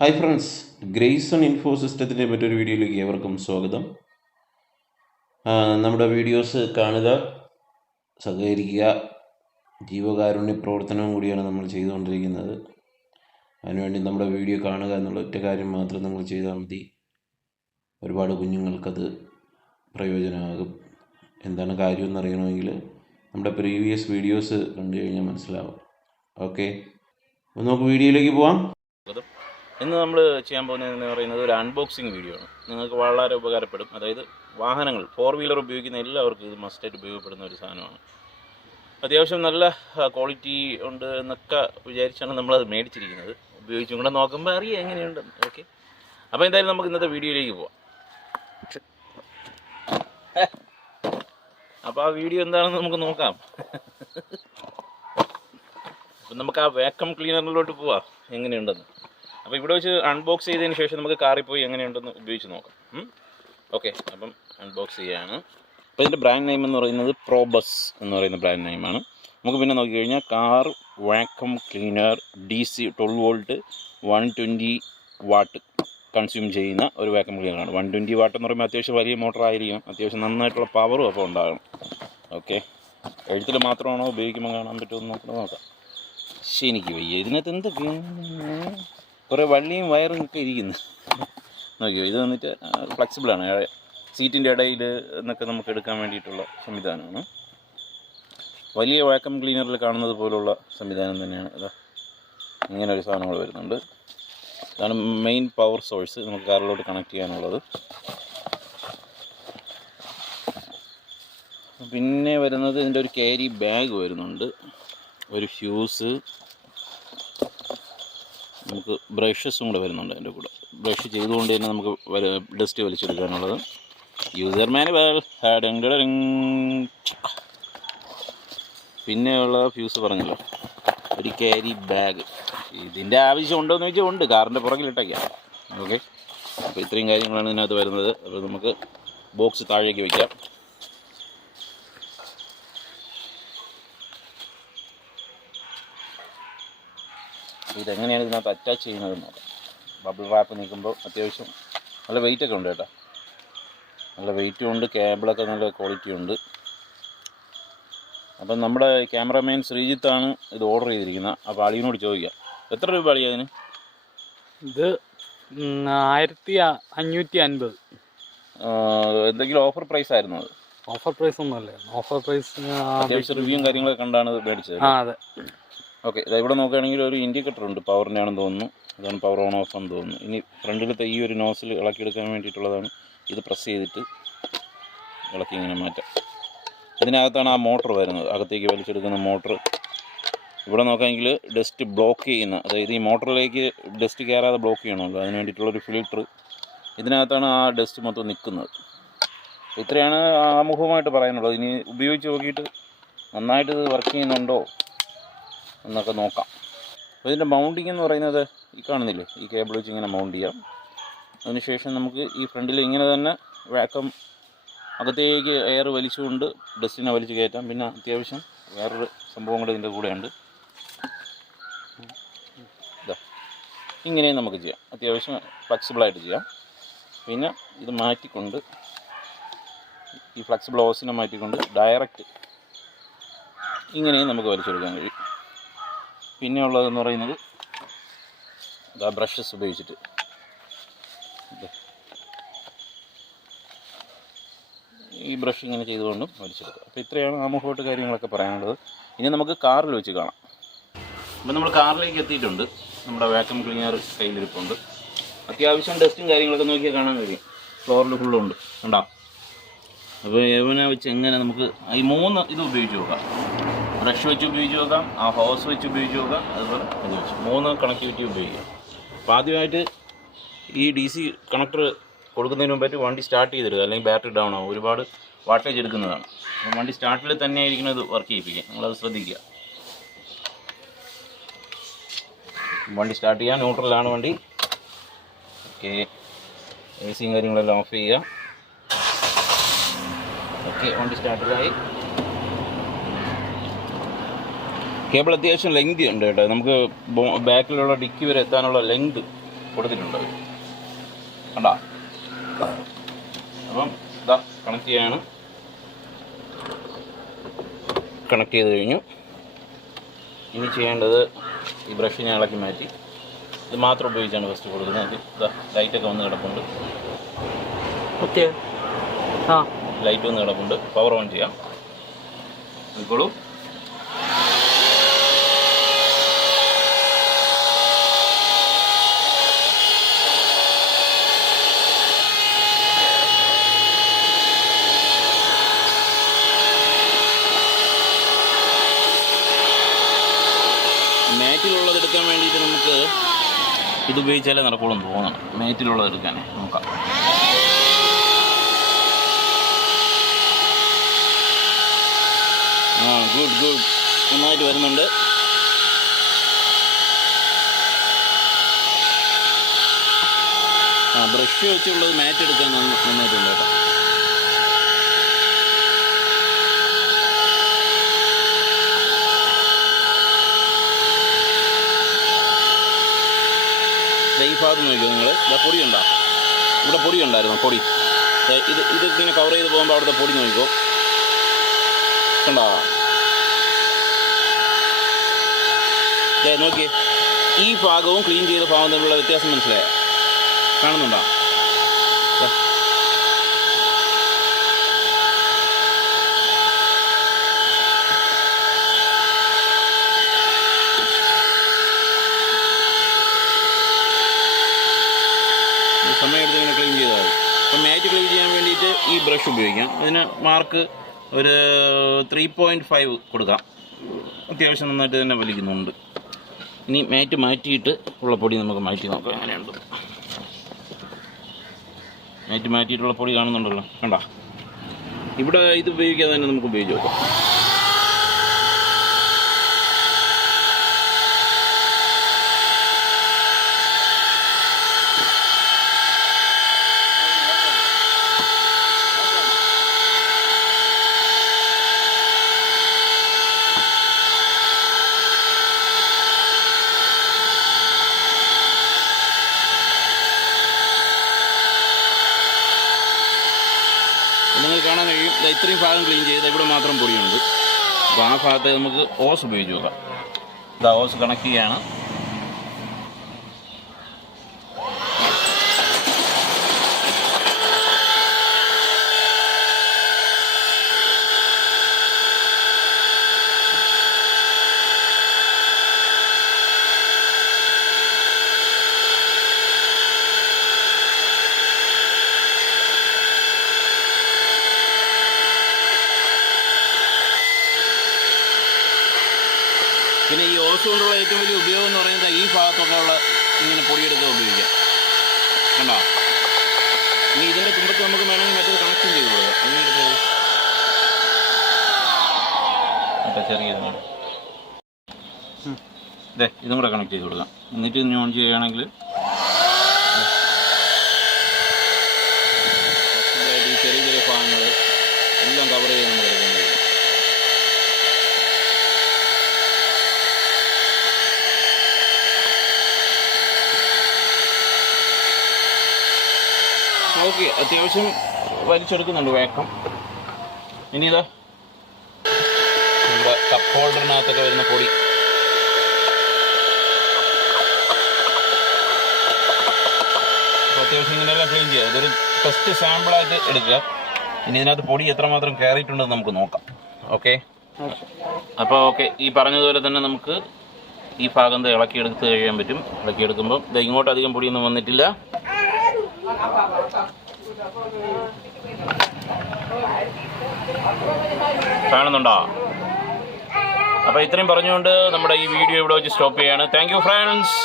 Hi friends, Grayson info സിസ്റ്റത്തിൻ്റെ മറ്റൊരു വീഡിയോയിലേക്ക് ഏവർക്കും സ്വാഗതം. നമ്മുടെ വീഡിയോസ് കാണുക, സഹകരിക്കുക. ജീവകാരുണ്യ പ്രവർത്തനവും കൂടിയാണ് നമ്മൾ ചെയ്തുകൊണ്ടിരിക്കുന്നത്. അതിനുവേണ്ടി നമ്മുടെ വീഡിയോ കാണുക എന്നുള്ള ഒറ്റ കാര്യം മാത്രം നിങ്ങൾ ചെയ്താൽ മതി. ഒരുപാട് കുഞ്ഞുങ്ങൾക്കത് പ്രയോജനമാകും. എന്താണ് കാര്യം എന്നറിയണമെങ്കിൽ നമ്മുടെ പ്രീവിയസ് വീഡിയോസ് കണ്ടു കഴിഞ്ഞാൽ മനസ്സിലാവും. ഓക്കെ, അപ്പോൾ നമുക്ക് വീഡിയോയിലേക്ക് പോവാം. ഇന്ന് നമ്മൾ ചെയ്യാൻ പോകുന്നതെന്ന് പറയുന്നത് ഒരു അൺബോക്സിങ് വീഡിയോ ആണ്. നിങ്ങൾക്ക് വളരെ ഉപകാരപ്പെടും. അതായത് വാഹനങ്ങൾ 4 വീലർ ഉപയോഗിക്കുന്ന എല്ലാവർക്കും ഇത് മസ്റ്റായിട്ട് ഉപയോഗപ്പെടുന്ന ഒരു സാധനമാണ്. അത്യാവശ്യം നല്ല ക്വാളിറ്റി ഉണ്ട് എന്നൊക്കെ വിചാരിച്ചാണ് നമ്മളത് മേടിച്ചിരിക്കുന്നത്. ഉപയോഗിച്ചും കൂടെ നോക്കുമ്പോൾ അറിയാം എങ്ങനെയുണ്ടെന്ന്. ഓക്കെ, അപ്പോൾ എന്തായാലും നമുക്ക് ഇന്നത്തെ വീഡിയോയിലേക്ക് പോവാം. അപ്പോൾ ആ വീഡിയോ എന്താണെന്ന് നമുക്ക് നോക്കാം. അപ്പം നമുക്ക് ആ വാക്വം ക്ലീനറിലോട്ട് പോവാം എങ്ങനെയുണ്ടെന്ന്. അപ്പോൾ ഇവിടെ വെച്ച് അൺബോക്സ് ചെയ്തതിന് ശേഷം നമുക്ക് കാറിൽ പോയി എങ്ങനെയുണ്ടെന്ന് ഉപയോഗിച്ച് നോക്കാം. ഓക്കെ, അപ്പം അൺബോക്സ് ചെയ്യാണ്. അപ്പോൾ ഇതിൻ്റെ ബ്രാൻഡ് നെയിം എന്ന് പറയുന്നത് പ്രോബസ് എന്ന് പറയുന്ന ബ്രാൻഡ് നെയിമാണ്. നമുക്ക് പിന്നെ നോക്കിക്കഴിഞ്ഞാൽ car vacuum cleaner DC 12 volt 120 what consume ചെയ്യുന്ന ഒരു വാക്വം ക്ലീനറാണ്. 120 വാട്ട് എന്ന് പറയുമ്പോൾ അത്യാവശ്യം വലിയ മോട്ടർ ആയിരിക്കും, അത്യാവശ്യം നന്നായിട്ടുള്ള പവറും അപ്പോൾ ഉണ്ടാകണം. ഓക്കെ, എഴുത്തിൽ മാത്രമാണോ ഉപയോഗിക്കുമ്പോൾ കാണാൻ പറ്റുമെന്ന് നോക്കാം. പക്ഷേ എനിക്ക് വയ്യ, ഇതിനകത്ത് എന്തൊക്കെയാണ് കുറേ വള്ളിയും വയറും ഒക്കെ ഇരിക്കുന്നു. നോക്കിയോ, ഇത് വന്നിട്ട് ഫ്ലെക്സിബിളാണ്. സീറ്റിൻ്റെ ഇടയിൽ എന്നൊക്കെ നമുക്ക് എടുക്കാൻ വേണ്ടിയിട്ടുള്ള സംവിധാനമാണ്. വലിയ വാക്വം ക്ലീനറിൽ കാണുന്നത് പോലുള്ള സംവിധാനം തന്നെയാണ്. അതാ ഇങ്ങനെ ഒരു സാധനങ്ങൾ വരുന്നുണ്ട്. ഇതാണ് മെയിൻ പവർ സോഴ്സ് നമുക്ക് കാറിലോട്ട് കണക്ട് ചെയ്യാനുള്ളത്. പിന്നെ വരുന്നത് ഇതിൻ്റെ ഒരു ക്യാരി ബാഗ് വരുന്നുണ്ട്, ഒരു ഫ്യൂസ്, നമുക്ക് ബ്രഷസും കൂടെ വരുന്നുണ്ട് അതിൻ്റെ കൂടെ. ബ്രഷ് ചെയ്തുകൊണ്ട് തന്നെ നമുക്ക് ഡസ്റ്റ് വലിച്ചെടുക്കാനുള്ളത്. User manual. പിന്നെയുള്ള ഫ്യൂസ് പറഞ്ഞല്ലോ, ഒരു ക്യാരി ബാഗ്. ഇതിൻ്റെ ആവശ്യം ഉണ്ടോ എന്ന് ചോദിച്ചാൽ ഉണ്ട്, കാറിൻ്റെ പുറകിലിട്ടേക്കാം. ഓക്കെ, അപ്പോൾ ഇത്രയും കാര്യങ്ങളാണ് ഇതിനകത്ത് വരുന്നത്. അപ്പോൾ നമുക്ക് ബോക്സ് താഴേക്ക് വയ്ക്കാം. ഇതെങ്ങനെയാണ് ഇതിനകത്ത് അറ്റാച്ച് ചെയ്യുന്നതെന്ന് നോക്കാം. ബബിൾ റാപ്പ് നീക്കുമ്പോൾ അത്യാവശ്യം നല്ല വെയിറ്റൊക്കെ ഉണ്ട് കേട്ടോ, നല്ല വെയിറ്റും ഉണ്ട്, കേബിളൊക്കെ നല്ല ക്വാളിറ്റി ഉണ്ട്. അപ്പം നമ്മുടെ ക്യാമറമാൻ ശ്രീജിത്താണ് ഇത് ഓർഡർ ചെയ്തിരിക്കുന്നത്. അപ്പോൾ അളിയനോട് ചോദിക്കാം, എത്ര രൂപ അളിയ അതിന്? ഇത് 1550. എന്തെങ്കിലും ഓഫർ പ്രൈസ് ആയിരുന്നു അത്? ഓഫർ പ്രൈസ് ഒന്നുമല്ലേ, ഓഫർ പ്രൈസ് അത്യാവശ്യം റിവ്യൂവും കാര്യങ്ങളൊക്കെ കണ്ടാണ് മേടിച്ചത്. അതെ. ഓക്കെ, ഇവിടെ നോക്കുകയാണെങ്കിൽ ഒരു ഇൻഡിക്കേറ്റർ ഉണ്ട്, പവറിൻ്റെ ആണെന്ന് തോന്നുന്നു. അതാണ് പവർ ഓൺ ഓഫ് എന്ന് തോന്നുന്നു. ഇനി ഫ്രണ്ടിലത്തെ ഈ ഒരു നോസിൽ ഇളക്കിയെടുക്കാൻ വേണ്ടിയിട്ടുള്ളതാണ്. ഇത് പ്രസ് ചെയ്തിട്ട് ഇളക്കി ഇങ്ങനെ മാറ്റാം. ഇതിനകത്താണ് ആ മോട്ടർ വരുന്നത്, അകത്തേക്ക് വലിച്ചെടുക്കുന്ന മോട്ടർ. ഇവിടെ നോക്കുകയാണെങ്കിൽ ഡസ്റ്റ് ബ്ലോക്ക് ചെയ്യുന്ന, അതായത് ഈ മോട്ടറിലേക്ക് ഡസ്റ്റ് കയറാതെ ബ്ലോക്ക് ചെയ്യണമല്ലോ, അതിന് വേണ്ടിയിട്ടുള്ളൊരു ഫിൽറ്റർ. ഇതിനകത്താണ് ആ ഡസ്റ്റ് മൊത്തം നിൽക്കുന്നത്. ഇത്രയാണ് ആമുഖമായിട്ട് പറയാനുള്ളത്. ഇനി ഉപയോഗിച്ച് നോക്കിയിട്ട് നന്നായിട്ട് ഇത് വർക്ക് ചെയ്യുന്നുണ്ടോ എന്നൊക്കെ നോക്കാം. അപ്പോൾ ഇതിൻ്റെ മൗണ്ടിങ് എന്ന് പറയുന്നത് ഈ കാണുന്നില്ലേ, ഈ കേബിൾ വെച്ച് ഇങ്ങനെ മൗണ്ട് ചെയ്യാം. അതിനുശേഷം നമുക്ക് ഈ ഫ്രണ്ടിൽ ഇങ്ങനെ തന്നെ വാക്വം അകത്തേക്ക് എയർ വലിച്ചുകൊണ്ട് ഡസ്റ്റിനെ വലിച്ച് കയറ്റാം. പിന്നെ അത്യാവശ്യം വേറൊരു സംഭവം കൂടെ ഇതിൻ്റെ കൂടെയുണ്ട്. ഇതാ ഇങ്ങനെയും നമുക്ക് ചെയ്യാം, അത്യാവശ്യം ഫ്ലെക്സിബിളായിട്ട് ചെയ്യാം. പിന്നെ ഇത് മാറ്റിക്കൊണ്ട്, ഈ ഫ്ലെക്സിബിൾ ഓസിനെ മാറ്റിക്കൊണ്ട് ഡയറക്റ്റ് ഇങ്ങനെയും നമുക്ക് വലിച്ചെടുക്കാൻ കഴിയും. പിന്നെ ഉള്ളതെന്ന് പറയുന്നത് ഇതാ ബ്രഷസ് ഉപയോഗിച്ചിട്ട് ഈ ബ്രഷ് ഇങ്ങനെ ചെയ്തുകൊണ്ടും വലിച്ചെടുക്കുക. അപ്പോൾ ഇത്രയാണ് ആമുഖമായിട്ട് കാര്യങ്ങളൊക്കെ പറയാനുള്ളത്. ഇനി നമുക്ക് കാറിൽ വെച്ച് കാണാം. അപ്പോൾ നമ്മൾ കാറിലേക്ക് എത്തിയിട്ടുണ്ട്. നമ്മുടെ വാക്വം ക്ലീനർ കയ്യിലിരിപ്പുണ്ട്. അത്യാവശ്യം ഡസ്റ്റും കാര്യങ്ങളൊക്കെ നോക്കിയാൽ കാണാൻ കഴിയും. ഫ്ലോറിൽ ഫുള്ളുണ്ട്, കണ്ടോ? അപ്പോൾ എവനെ വെച്ച് എങ്ങനെ നമുക്ക് ഈ 3 ഇത് ഉപയോഗിച്ച് നോക്കാം. ബ്രഷ് വെച്ച് ഉപയോഗിച്ച് നോക്കാം, ആ ഹോസ് വെച്ച് ഉപയോഗിച്ച് നോക്കാം, അതുപോലെ ഇത് വെച്ച് 3 കണക്ടിവിറ്റി ഉപയോഗിക്കാം. അപ്പോൾ ആദ്യമായിട്ട് ഈ DC കണക്ടർ കൊടുക്കുന്നതിന് മുമ്പായിട്ട് വണ്ടി സ്റ്റാർട്ട് ചെയ്തിടുക, അല്ലെങ്കിൽ ബാറ്ററി ഡൗൺ ആവും. ഒരുപാട് വാട്ടേജ് എടുക്കുന്നതാണ്. അപ്പോൾ വണ്ടി സ്റ്റാർട്ടിൽ തന്നെ ആയിരിക്കണം ഇത് വർക്ക് ചെയ്യിപ്പിക്കുക, നിങ്ങളത് ശ്രദ്ധിക്കുക. വണ്ടി സ്റ്റാർട്ട് ചെയ്യാം, ന്യൂട്രലാണ് വണ്ടി. ഓക്കെ, AC കാര്യങ്ങളെല്ലാം ഓഫ് ചെയ്യുക. ഓക്കെ, വണ്ടി സ്റ്റാർട്ടിലായി. കേബിൾ അത്യാവശ്യം ലെങ്തി ഉണ്ട് കേട്ടോ, നമുക്ക് ബാക്കിലുള്ള ഡിക്കി വരെ എത്താനുള്ള ലെങ്ത് കൊടുത്തിട്ടുണ്ട് കണ്ടാ. അപ്പം ഇതാ കണക്ട് ചെയ്യാണ്. കണക്ട് ചെയ്ത് കഴിഞ്ഞു. ഇനി ചെയ്യേണ്ടത് ഈ ബ്രഷ് ഞാൻ ഇളക്കി മാറ്റി ഇത് മാത്രം ഉപയോഗിച്ചാണ് ഫസ്റ്റ് കൊടുക്കുന്നത്. ഇതാ ലൈറ്റൊക്കെ വന്ന് കിടപ്പുണ്ട്. ഓക്കെ. ആ ലൈറ്റ് വന്ന് കിടപ്പുണ്ട്. പവർ ഓൺ ചെയ്യാം. നോക്കോളൂ. മേറ്റിലുള്ളത് എടുക്കാൻ വേണ്ടിയിട്ട് നമുക്ക് ഇത് ഉപയോഗിച്ചാലേ നടക്കുള്ളൂ എന്ന് തോന്നണം. മേറ്റിലുള്ളത് എടുക്കാനേ നോക്കാം. ഗുഡ് നന്നായിട്ട് വരുന്നുണ്ട്. ബ്രഷ് വെച്ചുള്ളത് മാറ്റ് എടുക്കാൻ നന്നായിട്ടുണ്ട് കേട്ടോ. ഈ ഭാഗത്ത് നോക്കിയോ നിങ്ങൾ. ഇതാ പൊടി ഉണ്ടോ? ഇവിടെ പൊടി ഉണ്ടായിരുന്നു. പൊടി ഇത് ഇങ്ങനെ കവർ ചെയ്ത് പോകുമ്പോൾ അവിടുത്തെ പൊടി നോക്കിക്കോ. കണ്ടോ? നോക്കിയേ. ഈ ഭാഗവും ക്ലീൻ ചെയ്ത ഭാഗവും തമ്മിലുള്ള വ്യത്യാസം മനസ്സിലായോ? കാണുന്നുണ്ടോ? സമയമെടുത്ത് ഇങ്ങനെ ക്ലീൻ ചെയ്താൽ മതി. അപ്പം മാറ്റ് ക്ലീൻ ചെയ്യാൻ വേണ്ടിയിട്ട് ഈ ബ്രഷ് ഉപയോഗിക്കാം. അതിന് മാർക്ക് ഒരു 3.5 കൊടുക്കാം. അത്യാവശ്യം നന്നായിട്ട് തന്നെ വലിക്കുന്നുണ്ട്. ഇനി മാറ്റ് മാറ്റിയിട്ട് ഉള്ള പൊടി നമുക്ക് മാറ്റി നോക്കാം എങ്ങനെയുണ്ട്. മാറ്റ് മാറ്റിയിട്ടുള്ള പൊടി കാണുന്നുണ്ടല്ലോ, കണ്ടോ? ഇവിടെ ഇത് ഉപയോഗിക്കാതെ തന്നെ നമുക്ക് ഉപയോഗിച്ച് നോക്കാം. നിങ്ങൾ കാണാൻ കഴിയും. ഇത്രയും ഭാഗം ക്ലീൻ ചെയ്ത് ഇവിടെ മാത്രം പൊടിയുണ്ട്. അപ്പോൾ ആ ഭാഗത്ത് നമുക്ക് ഓസ് ഉപയോഗിച്ച് നോക്കാം. ഇതാ ഓസ് കണക്ട് ചെയ്യുകയാണ്. പിന്നെ ഈ ഓസ് കൊണ്ടുള്ള ഏറ്റവും വലിയ ഉപയോഗം എന്ന് പറയുന്നത് ഈ ഭാഗത്തൊക്കെ ഉള്ള ഇങ്ങനെ പൊടിയെടുക്കാൻ ഉപയോഗിക്കാം. കണ്ടോ? ഇനി ഇതിൻ്റെ തുമ്പത്ത് നമുക്ക് വേണമെങ്കിൽ മറ്റൊരു കണക്ഷൻ ചെയ്ത് കൊടുക്കാം. അങ്ങനെ എടുത്തത് മറ്റേ ചെറിയ ഇതേ ഇതും കൂടെ കണക്ട് ചെയ്ത് കൊടുക്കാം. എന്നിട്ട് ഇനി ഓൺ ചെയ്യുകയാണെങ്കിൽ ഈ ചെറിയ ചെറിയ ഭാഗങ്ങൾ എല്ലാം കവർ ചെയ്ത് നമ്മൾ എടുക്കാൻ കഴിയും. ഓക്കെ, അത്യാവശ്യം വലിച്ചെടുക്കുന്നുണ്ട് വേക്കം. ഇനി ഇതാ നമ്മുടെ കപ്പ് ഹോൾഡറിനകത്തൊക്കെ വരുന്ന പൊടി അത്യാവശ്യം ഇങ്ങനെയെല്ലാം ക്ലീൻ ചെയ്യുക. ഇതൊരു ഫസ്റ്റ് സാമ്പിളായിട്ട് എടുക്കുക. ഇനി ഇതിനകത്ത് പൊടി എത്രമാത്രം കയറിയിട്ടുണ്ടെന്ന് നമുക്ക് നോക്കാം. ഓക്കെ, അപ്പോൾ ഓക്കെ, ഈ പറഞ്ഞതുപോലെ തന്നെ നമുക്ക് ഈ ഭാഗം ഇളക്കിയെടുത്ത് കഴിയാൻ പറ്റും. ഇളക്കിയെടുക്കുമ്പോൾ ഇത് ഇങ്ങോട്ട് അധികം പൊടിയൊന്നും വന്നിട്ടില്ല. കാണുന്നുണ്ടോ? അപ്പോൾ ഇത്രയും പറഞ്ഞുകൊണ്ട് നമ്മുടെ ഈ വീഡിയോ ഇവിടെ വെച്ച് സ്റ്റോപ്പ് ചെയ്യാണ്. Thank you friends.